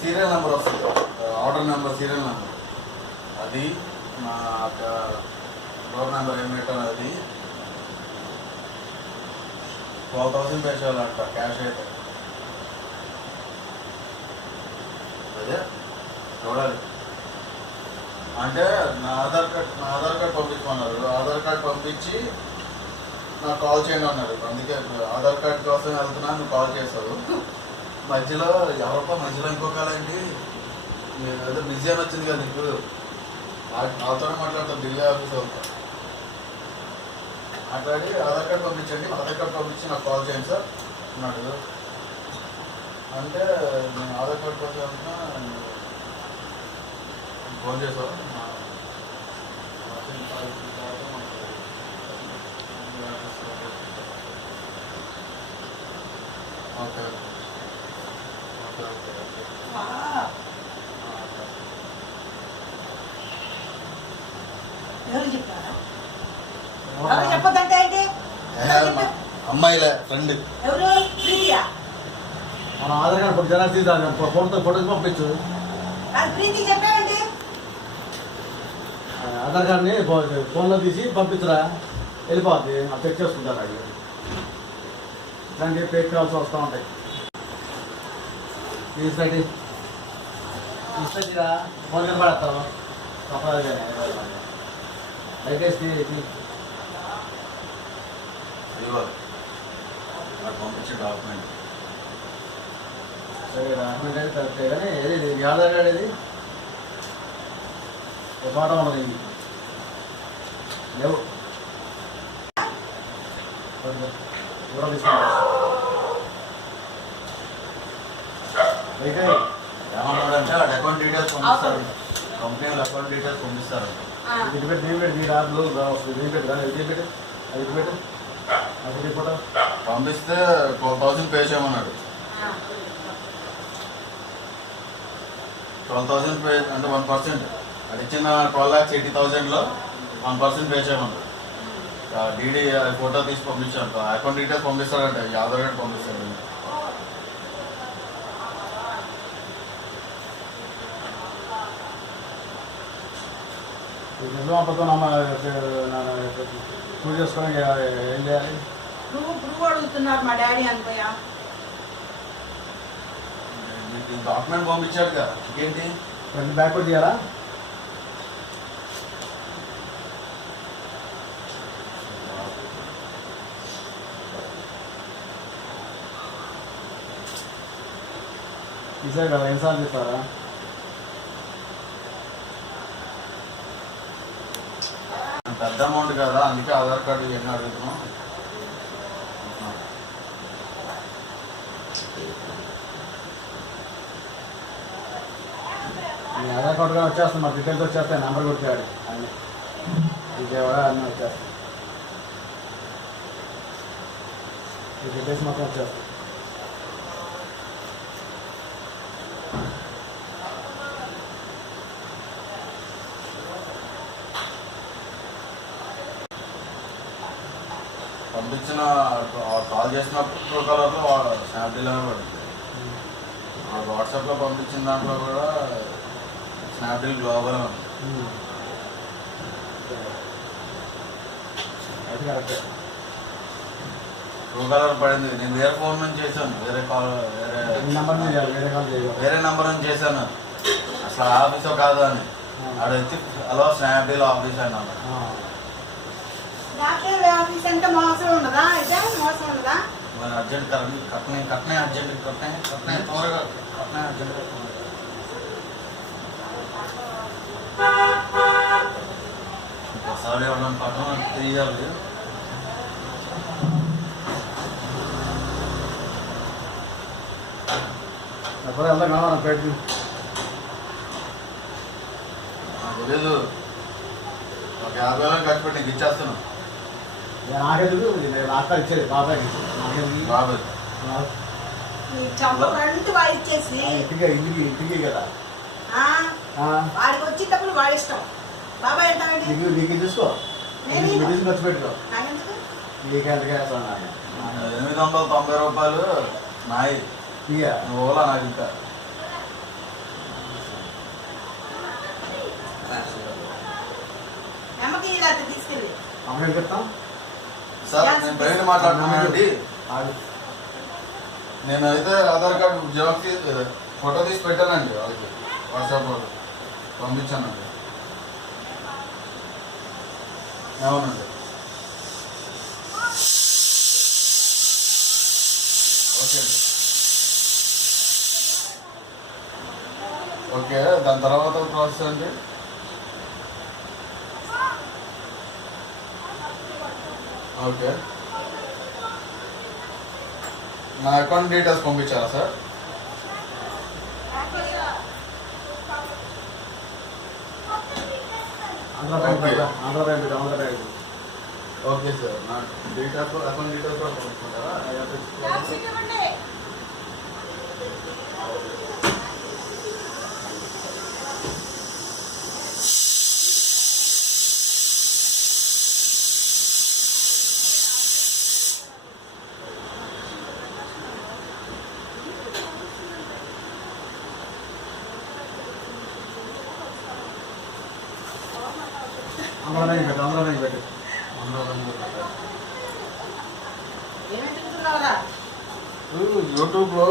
Serial number వస్తుంది, order number serial number, అది మా డోర్ నెంబర్ ఏం పెట్టాను, అది 12,000 పే చేయాలంట క్యాష్ అయితే. అదే చూడాలి. అంటే నా ఆధార్ కార్డ్ పంపించమన్నారు. ఆధార్ కార్డ్ పంపించి నాకు కాల్ చేయండి అన్నారు. అందుకే ఆధార్ కార్డ్ కోసం వెళ్తున్నా, నువ్వు కాల్ చేస్తావు. మధ్యలో ఎవరప్ప మధ్యలో ఇంకొకళ్ళండి ఏదో బిజీ అని వచ్చింది కదా నీకు, వాళ్ళతోనే మాట్లాడతాను, ఢిల్లీ ఆఫీస్ వెళ్తా మాట్లాడి ఆధార్ కార్డ్ పంపించండి, ఆధార్ కార్డ్ పంపించి నాకు కాల్ చేయండి సార్ అన్నాడు. అంటే నేను ఆధార్ కార్డ్ కోసం వెళ్తున్నా, ఫోన్ చేసావు ఓకే ఓకే ఓకే ఎవరు చెప్పారా? చెప్పొద్దంటే ఏంటి? అమ్మాయిలే ఫ్రెండ్. ఎవరు? ప్రీతియా? మన ఆధార్ కార్డు జనాలు తీద్దాం, ఫోటోకి పంపించు. అది ప్రీతి చెప్పారండి. ఆధార్ కార్డుని ఫోన్లో తీసి పంపించరా, వెళ్ళిపోద్ది. చెక్ చేసుకుంటారు. అది ఇట్లాంటి ఫేక్ కాల్స్ వస్తూ ఉంటాయి. తీసుకెళ్ళి ఫోన్ కింద పడేస్తావు తప్పదు. దయచేసి పంపించే డాక్యుమెంట్ సరే, డాక్యుమెంట్ అయితే కరెక్టే, కానీ ఏది ఆధార్ కార్డు ఏది ఒక పాట ఉన్నది లేవు దూరం తీసుకుంటా. ఏమన్నాడంటే అకౌంట్ డీటెయిల్స్ పంపిస్తారు, కంపెనీలో అకౌంట్ డీటెయిల్స్ పంపిస్తారు. ఇది పెట్టి దీని పెట్టి దీని యాప్లో వస్తుంది. దీని పెట్టి కానీ ఇది పెట్టి అది పెట్టి అది ఫోటో పంపిస్తే 12,000 పే చేయమన్నాడు. 12,000 పే అంటే 1%. అది ఇచ్చిన 12,80,000లో 1% పే చేయమన్నాడు. డీడీ ఫోటో తీసి పంపించాను. అకౌంట్ డీటెయిల్స్ పంపిస్తాడంటే ఆధార్ కార్డు పంపిస్తాడు. నిజం అబద్ధం ప్రూవ్ చేసుకోవడానికి ఏం చేయాలి? ప్రూవ్ అడుగుతున్నారు మా డాడీ అనుకోయా. డాక్యుమెంట్ పంపించాడు కదా, ఇంకేంటి? ఫ్రంట్ బ్యాక్ కూడా తీయాలా? తీసారు కదా, ఎన్నిసార్లు తీస్తారా? పెద్ద అమౌంట్ కదా, అందుకే ఆధార్ కార్డు ఇవన్నీ అడుగుతున్నాం. మీ ఆధార్ కార్డు కానీ వచ్చేస్తాయి, మా డీటెయిల్స్ వచ్చేస్తాయి, నెంబర్ కొట్టాడు అన్నీ విజయవాడ అన్నీ వచ్చేస్తాయి. ఈ డీటెయిల్స్ మొత్తం వచ్చేస్తాయి. పంపించిన కాల్ చేసినప్పుడు కలర్లో స్నాప్డీల్లోనే పడుతుంది. వాట్సాప్లో పంపించిన దాంట్లో కూడా స్నాప్డీల్ గ్లోబల్ ఉంది. ట్రూ కలర్ పడింది. నేను వేరే ఫోన్ నుంచి చేశాను, వేరే నెంబర్ నుంచి చేశాను. అసలు ఆఫీసో కాదు అని ఆడొచ్చి అలా స్నాప్డీల్ ఆఫీస్ అన్నాను. ఆఫీస్ అంటే మోసం ఉండదా? అయితే మోసం ఉండదా? అర్జెంట్ కట్నే అర్జెంట్ కట్నే త్వరగా కట్నే అర్జెంట్ ఒకసారి ఎవరైనా పట్టణం తీయాలి. ఎప్పుడు వెళ్దాం కావాలి పేటకి. తెలీదు, ఒక 50,000 ఖర్చు పెట్టి నీకు ఇచ్చేస్తాను. నాకెందుకు, నాకు ఇచ్చేది బాబాయ్. బాబాయ్ ఇంటికి కదా వాడికి వచ్చినప్పుడు వాడి ఇష్టం. బాబాయ్ అంటానండి, నీకు తీసుకో, తీసుకు ఖర్చు పెట్టుకో. నీకెంతగా 890 రూపాయలు నాయి ఓలా నాకు ఇంకా లేకపోతే తీసుకెళ్ళి. అమ్మకి చెప్తాం. సార్ నేను బయట మాట్లాడుతున్నానండి. ఆడు. నేనైతే ఆధార్ కార్డు జిరాక్స్ ఫోటో తీసి పెట్టానండి వాళ్ళకి వాట్సాప్లో పంపించానండి. అవునండి. ఓకే అండి. ఓకే దాని తర్వాత ప్రాసెస్ అండి. ఓకే నా అకౌంట్ డీటెయిల్స్ పంపించారా sir? Andhra bank. Okay sir నా డీటెయిల్స్ అకౌంట్ డీటెయిల్స్ కూడా పంపించుకుంటారా? ఆంధ్ర బ్యాంక్ పెట్టు. ఏమేమి తిరుగుతున్నావురా? యూట్యూబ్లో